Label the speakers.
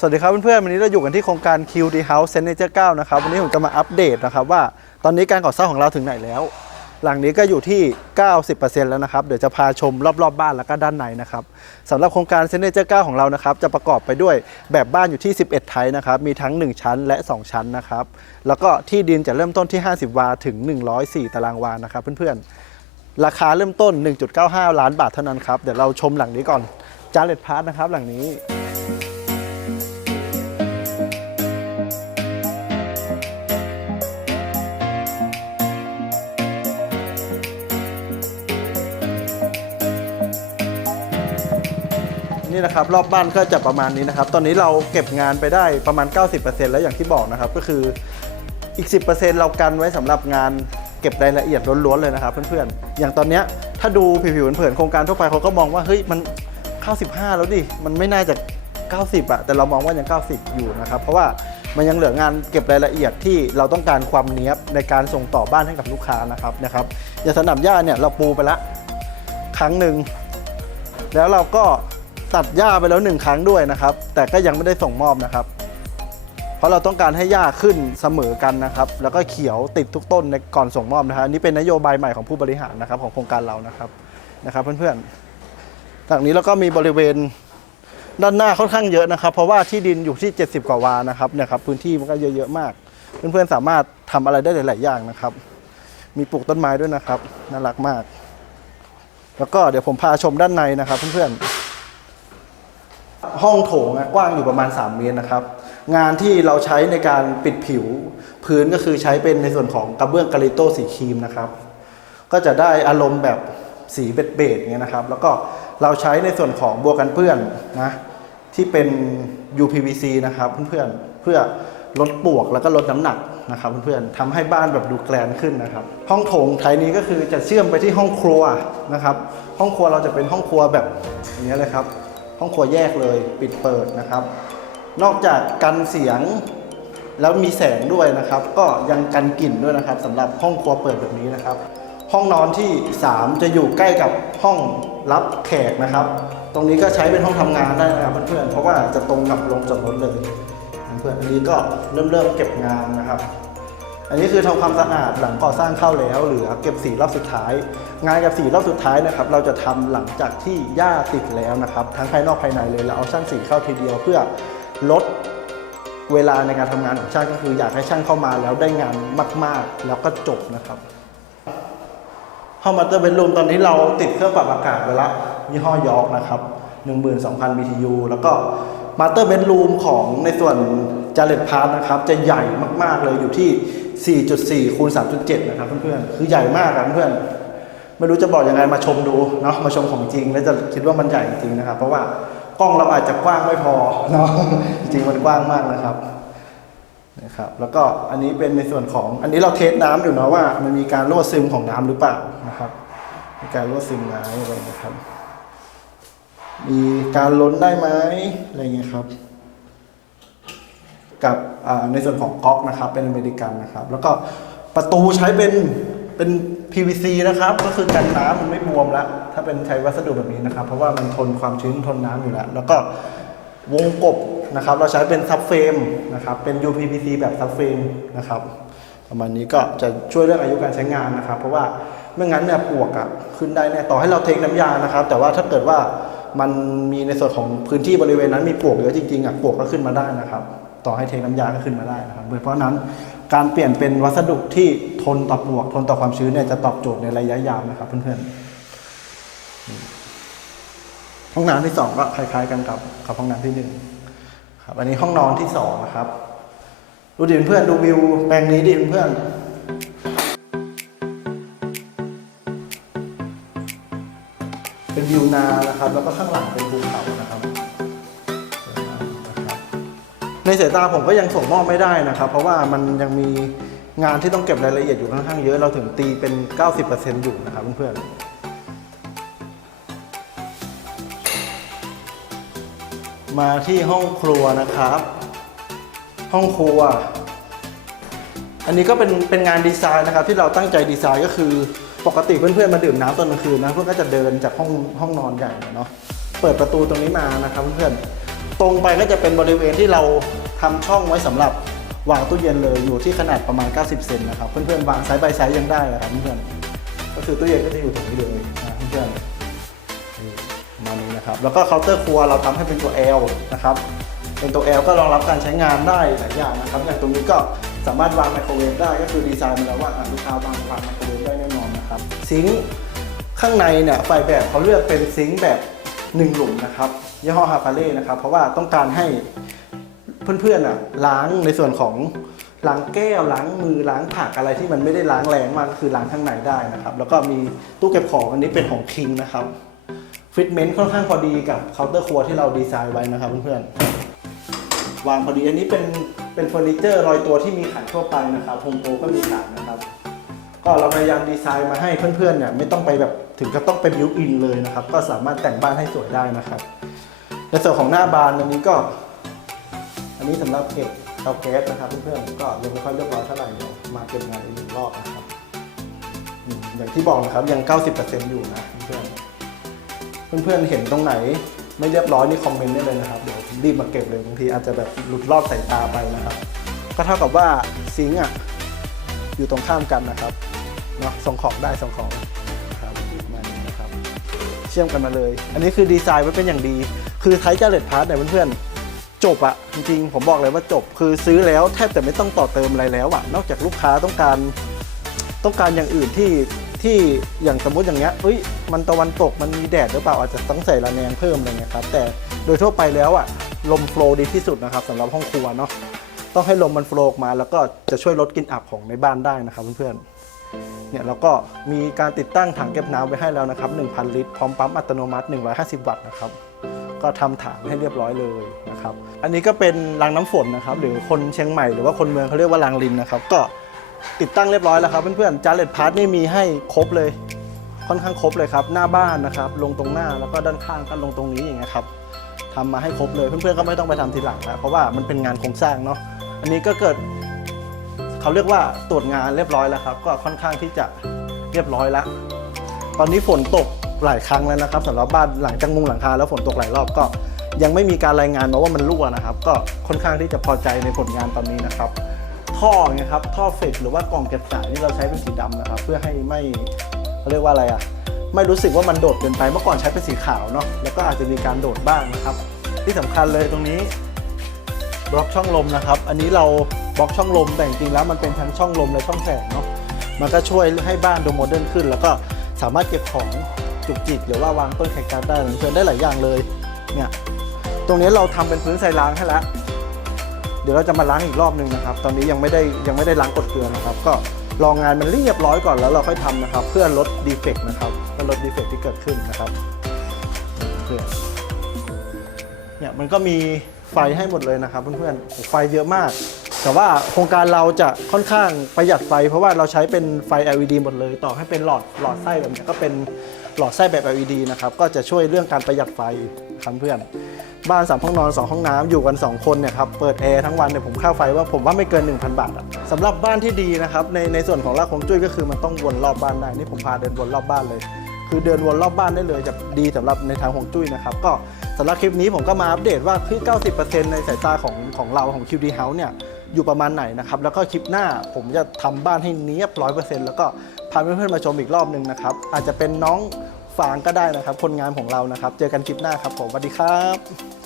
Speaker 1: สวัสดีครับเพื่อนๆวันนี้เราอยู่กันที่โครงการ QD House Signature 9นะครับวันนี้ผมจะมาอัปเดตนะครับว่าตอนนี้การก่อสร้างของเราถึงไหนแล้ว หลังนี้ก็อยู่ที่ 90%แล้วนะครับ เดี๋ยวจะพาชมรอบๆบบ้านแล้วก็ด้านในนะครับสำหรับโครงการ Signature 9 ของเรานะครับ จะประกอบไปด้วยแบบบ้านอยู่ที่ 11 ไทยนะครับ มีทั้ง 1 ชั้นและ 2 ชั้นนะครับ แล้วก็ที่ดินจะเริ่มต้นที่ 50 วาถึง 104 ตารางวานะครับเพื่อนๆ ราคาเริ่มต้น 1.95 ล้านบาทเท่านั้นครับ เดี๋ยวเราชมหลังนี้ก่อนจาเลตพาร์ทนะครับหลังนี้ นี่นะครับรอบบ้านก็จะประมาณนี้นะครับ ตอนนี้เราเก็บงานไปได้ประมาณ 90%แล้วอย่างที่บอกนะครับ ก็คืออีก 10%เรากันไว้สำหรับงานเก็บรายละเอียดล้วนๆเลยนะครับเพื่อนๆ อย่างตอนเนี้ยถ้าดูผิวๆเผินๆโครงการทั่วไปเขาก็มองว่าเฮ้ยมัน95แล้วดิ มันไม่น่าจะ 90อะแต่เรามองว่ายัง 90 อยู่นะครับ เพราะว่ามันยังเหลืองานเก็บรายละเอียดที่เราต้องการความเนี้ยบในการส่งต่อบ้านให้กับลูกค้านะครับนะครับอย่างสนามหญ้าเนี่ยเราปูไปละครั้งหนึ่งแล้วเราก็ ตัดหญ้าไปแล้วหนึ่งครั้งด้วยนะครับ แต่ก็ยังไม่ได้ส่งมอบนะครับ เพราะเราต้องการให้หญ้าขึ้นเสมอกันนะครับ แล้วก็เขียวติดทุกต้นในก่อนส่งมอบนะฮะอันนี่เป็นนโยบายใหม่ของผู้บริหารนะครับของโครงการเรานะครับนะครับ เพื่อนๆจากนี้เราก็มีบริเวณด้านหน้าค่อนข้างเยอะนะครับ เพราะว่าที่ดินอยู่ที่ 70 กว่าวานะครับเนี่ยครับพื้นที่มันก็เยอะๆมาก เพื่อนๆสามารถทำอะไรได้หลาย ๆ อย่างนะครับ มีปลูกต้นไม้ด้วยนะครับน่ารักมาก แล้วก็เดี๋ยวผมพาชมด้านในนะครับ เพื่อนๆ ห้องโถงอะกว้างอยู่ประมาณ 3 เมตรนะครับ งานที่เราใช้ในการปิดผิวพื้นก็คือใช้เป็นในส่วนของกระเบื้องกาลิโต้สีครีมนะครับ ก็จะได้อารมณ์แบบสีเบดๆอย่างเงี้ยนะครับ แล้วก็เราใช้ในส่วนของบัวกันเปื้อนนะที่เป็น UPVC นะครับเพื่อนๆเพื่อลดปวกแล้วก็ลดน้ำหนักนะครับเพื่อนๆทำให้บ้านแบบดูแกลนขึ้นนะครับ ห้องโถงไทยนี้ก็คือจะเชื่อมไปที่ห้องครัวนะครับ ห้องครัวเราจะเป็นห้องครัวแบบอย่างเงี้เลยครับ ห้องครัวแยกเลยปิดเปิดนะครับ นอกจากกันเสียงแล้วมีแสงด้วยนะครับ ก็ยังกันกลิ่นด้วยนะครับสำหรับห้องครัวเปิดแบบนี้นะครับ ห้องนอนที่ 3 จะอยู่ใกล้กับห้องรับแขกนะครับ ตรงนี้ก็ใช้เป็นห้องทำงานได้นะครับเพื่อนๆเพราะว่าจะตรงกับโรงจอดรถเลยเพื่อนๆอันนี้ก็เริ่มเริ่มเก็บงานนะครับ อันนี้คือทำความสะอาดหลังก่อสร้างเข้าแล้วเหลือเก็บสีรอบสุดท้าย งานเกับสีรอบสุดท้ายนะครับ เราจะทำหลังจากที่หญ้าติดแล้วนะครับ ทั้งภายนอกภายในเลยเราเอาช่างสีเข้าทีเดียวเพื่อลดเวลาในการทำงานของช่างก็คือ อยากให้ช่างเข้ามาแล้วได้งานมาก ๆ แล้วก็จบนะครับห้องมาเตอร์เบดรูมตอนนี้เราติดเครื่องปรับอากาศไปละยี่ห้อยอกนะครับ12,000 BTU แล้วก็มาสเตอร์เบดรูมของในส่วนจาเลตพาร์ทนะครับ จะใหญ่มาก ๆ เลยอยู่ที่ 4.4คูณ3.7 นะครับเพื่อนๆ คือใหญ่มากครับเพื่อนๆไม่รู้จะบอกยังไงมาชมดูเนาะมาชมของจริง แล้วจะคิดว่ามันใหญ่จริงนะครับ เพราะว่ากล้องเราอาจจะกว้างไม่พอเนาะจริงๆมันกว้างมากนะครับนะครับแล้วก็อันนี้เป็นในส่วนของอันนี้เราเทสน้ำอยู่นะว่า มันมีการรั่วซึมของน้ำหรือเปล่านะครับมีการรั่วซึมไหมอะไรนะครับ มีการล้นได้ไหมอะไรเงี้ยครับ กับในส่วนของก๊อกนะครับเป็นอเมริกันนะครับ แล้วก็ประตูใช้เป็นเป็น PVC นะครับ ก็คือกันน้ำมันไม่บวมแล้ว ถ้าเป็นใช้วัสดุแบบนี้นะครับ เพราะว่ามันทนความชื้นทนน้ำอยู่แล้ว แล้วก็วงกบนะครับ เราใช้เป็นซับเฟรมนะครับ เป็น UPVC แบบซับเฟรมนะครับประมาณนี้ก็จะช่วยเรื่องอายุการใช้งานนะครับ เพราะว่าไม่งั้นเนี่ยปลวกอะขึ้นได้แน่ต่อให้เราเทคน้ำยานะครับ แต่ว่าถ้าเกิดว่ามันมีในส่วนของพื้นที่บริเวณนั้นมีปลวกเยอะจริงๆอะปลวกก็ขึ้นมาได้นะครับ ต่อให้เทน้ำยาก็ขึ้นมาได้นะครับเพราะฉะนั้นการเปลี่ยนเป็นวัสดุที่ทนต่อปลวก ทนต่อความชื้นเนี่ยจะตอบโจทย์ในระยะยาวนะครับเพื่อนๆห้องน้ำที่สองก็คล้าย ๆ กันกับกับห้องน้ำที่หนึ่งครับอันนี้ห้องนอนที่สองนะครับดูดิเพื่อนดูวิวแปลงนี้ดิเพื่อนเป็นวิวนานะครับ แล้วก็ข้างหลังเป็นภูเขานะครับ ในสายตาผมก็ยังส่งมอบไม่ได้นะครับ เพราะว่ามันยังมีงานที่ต้องเก็บรายละเอียดอยู่ค่อนข้างเยอะเราถึงตีเป็น 90%อยู่นะครับเพื่อนๆมาที่ห้องครัวนะครับ ห้องครัว อันนี้ก็เป็นเป็นงานดีไซน์นะครับ ที่เราตั้งใจดีไซน์ก็คือปกติเพื่อนๆมาดื่มน้ำตอนกลางคืนนะเพื่อนก็จะเดินจากห้องห้องนอนใหญ่เนาะเปิดประตูตรงนี้มานะครับเพื่อนๆ ตรงไปก็จะเป็นบริเวณที่เราทำช่องไว้สำหรับวางตู้เย็นเลยอยู่ที่ขนาดประมาณ 90 เซนนะครับเพื่อนๆวางไซส์ใบไซส์ยังได้อะครับเพื่อนๆก็คือตู้เย็นก็จะอยู่ตรงนี้เลยนะเพื่อนๆมานี้นะครับ แล้วก็เคาน์เตอร์ครัวเราทำให้เป็นตัว L นะครับเป็นตัว L ก็รองรับการใช้งานได้หลายอย่างนะครับอย่างตรงนี้ก็สามารถวางไมโครเวฟได้ก็คือดีไซน์มาแล้วว่าอะลูกค้าวางวางไมโครเวฟได้แน่นอนนะครับซิงค์ข้างในเนี่ยไฟแบบเขาเลือกเป็นซิงค์แบบหนึ่งหลุมนะครับ ยี่ห้อฮาฟาเล่นะครับ เพราะว่าต้องการให้เพื่อนๆอะล้างในส่วนของล้างแก้วล้างมือล้างผักอะไรที่มันไม่ได้ล้างแรงมากก็คือล้างข้างในได้นะครับ แล้วก็มีตู้เก็บของอันนี้เป็นของคิงนะครับฟิตเมนต์ค่อนข้างพอดีกับเคาน์เตอร์ครัวที่เราดีไซน์ไว้นะครับเพื่อนๆวางพอดีอันนี้เป็นเป็นเฟอร์นิเจอร์ลอยตัวที่มีขายทั่วไปนะครับโฮมโปรก็มีขายนะครับ ก็เราพยายามดีไซน์มาให้เพื่อนๆเนี่ยไม่ต้องไปแบบถึงกับต้องไปบิวอินเลยนะครับ ก็สามารถแต่งบ้านให้สวยได้นะครับ ในส่วนของหน้าบานอันนี้ก็ อันนี้สำหรับเก็บเตาแก๊สนะครับเพื่อนๆก็ยังไม่ค่อยเรียบร้อยเท่าไหร่เดี๋ยวมาเก็บงานอีกหนึ่งรอบนะครับอย่างที่บอกนะครับยัง 90%อยู่นะเพื่อนเพื่อนๆเห็นตรงไหนไม่เรียบร้อยนี่คอมเมนต์ได้เลยนะครับ เดี๋ยวรีบมาเก็บเลยบางทีอาจจะแบบหลุดรอดสายตาไปนะครับ ก็เท่ากับว่าซิงค์อะอยู่ตรงข้ามกันนะครับเนาะส่งของได้ส่งของนะครับมานี้นะครับ เชื่อมกันมาเลย อันนี้คือดีไซน์ไว้เป็นอย่างดี คือไทเจเลดพาร์ทเนี่ยเพื่อนๆจบอะจริงๆผมบอกเลยว่าจบ คือซื้อแล้วแทบจะไม่ต้องต่อเติมอะไรแล้วอะนอกจากลูกค้าต้องการต้องการอย่างอื่นที่ที่อย่างสมมติอย่างเงี้ยเอ้ยมันตะวันตกมันมีแดดหรือเปล่าอาจจะต้องใส่ระแนงเพิ่มอะไรเงี้ยครับแต่โดยทั่วไปแล้วอะลมโฟล์ดีที่สุดนะครับสำหรับห้องครัวเนาะต้องให้ลมมันโฟล์ออกมาแล้วก็จะช่วยลดกลิ่นอับของในบ้านได้นะครับเพื่อนๆเนี่ยแล้วก็มีการติดตั้งถังเก็บน้ำไว้ให้แล้วนะครับ 1,000 ลิตร พร้อมปั๊มอัตโนมัติ 150 วัตต์นะครับ ก็ทำถังให้เรียบร้อยเลยนะครับ อันนี้ก็เป็นรางน้ำฝนนะครับ หรือคนเชียงใหม่หรือว่าคนเมืองเขาเรียกว่ารางลินนะครับ ก็ติดตั้งเรียบร้อยแล้วครับเพื่อนๆจาร์เลตพาร์ทนี่มีให้ครบเลย ค่อนข้างครบเลยครับ หน้าบ้านนะครับ ลงตรงหน้าแล้วก็ด้านข้างก็ลงตรงนี้อย่างเงี้ยครับทำมาให้ครบเลยเพื่อนๆก็ไม่ต้องไปทำทีหลังนะเพราะว่ามันเป็นงานโครงสร้างเนาะอันนี้ก็เกิดเขาเรียกว่าตรวจงานเรียบร้อยแล้วครับ ก็ค่อนข้างที่จะเรียบร้อยแล้ว ตอนนี้ฝนตก หลายครั้งแล้วนะครับสำหรับบ้านหลังจากมุงหลังคาแล้วฝนตกหลายรอบก็ ยังไม่มีการรายงานมาว่ามันรั่วนะครับ ก็ค่อนข้างที่จะพอใจในผลงานตอนนี้นะครับ ท่อไงครับท่อเฟกหรือว่ากล่องเก็บสายนี่เราใช้เป็นสีดำนะครับ เพื่อให้ไม่เขาเรียกว่าอะไรอะไม่รู้สึกว่ามันโดดเกินไปเมื่อก่อนใช้เป็นสีขาวเนาะแล้วก็อาจจะมีการโดดบ้างนะครับ ที่สำคัญเลยตรงนี้บล็อกช่องลมนะครับ อันนี้เราบล็อกช่องลมแต่จริงๆแล้วมันเป็นทั้งช่องลมและช่องแสงเนาะมันก็ช่วยให้บ้านดูโมเดิร์นขึ้น แล้วก็สามารถเก็บของ จุกจิกหรือว่าวางต้นแคคตัสได้เพื่อนได้หลายอย่างเลยเนี่ยตรงนี้เราทำเป็นพื้นทรายล้างให้แล้วเดี๋ยวเราจะมาล้างอีกรอบหนึ่งนะครับ ตอนนี้ยังไม่ได้ยังไม่ได้ล้างกดเกลือนะครับ ก็ลองงานมันเรียบร้อยก่อนแล้วเราค่อยทำนะครับ เพื่อลดดีเฟกต์นะครับเพื่อลดดีเฟกต์ที่เกิดขึ้นนะครับเพื่อนเนี่ยมันก็มีไฟให้หมดเลยนะครับ เพื่อนๆไฟเยอะมาก แต่ว่าโครงการเราจะค่อนข้างประหยัดไฟ เพราะว่าเราใช้เป็นไฟ LED หมดเลย ต่อให้เป็นหลอดหลอดไส้แบบเนี้ยก็เป็น หลอดไส้แบบ LED นะครับก็จะช่วยเรื่องการประหยัดไฟครับเพื่อนบ้านสามห้องนอน2ห้องน้ำอยู่กัน 2 คนเนี่ยครับเปิดแอร์ทั้งวันเนี่ยผมค่าไฟว่าผมว่าไม่เกิน 1,000 บาทอะสำหรับบ้านที่ดีนะครับในในส่วนของรากของจุ้ยก็คือมันต้องวนรอบบ้านได้นี่ผมพาเดินวนรอบบ้านเลย คือเดินวนรอบบ้านได้เลยจะดีสำหรับในทางของจุ้ยนะครับก็สำหรับคลิปนี้ผมก็มาอัปเดตว่าคือ90%ในสายตาของของเราของ QD House เนี่ย อยู่ประมาณไหนนะครับ แล้วก็คลิปหน้าผมจะทำบ้านให้เนียบร้อยเแล้วก็พาเพื่อนๆมาชมอีกรอบหนึ่งนะครับ อาจจะเป็นน้องฟางก็ได้นะครับ คนงานของเรานะครับ เจอกันคลิปหน้าครับผมสวัสดีครับ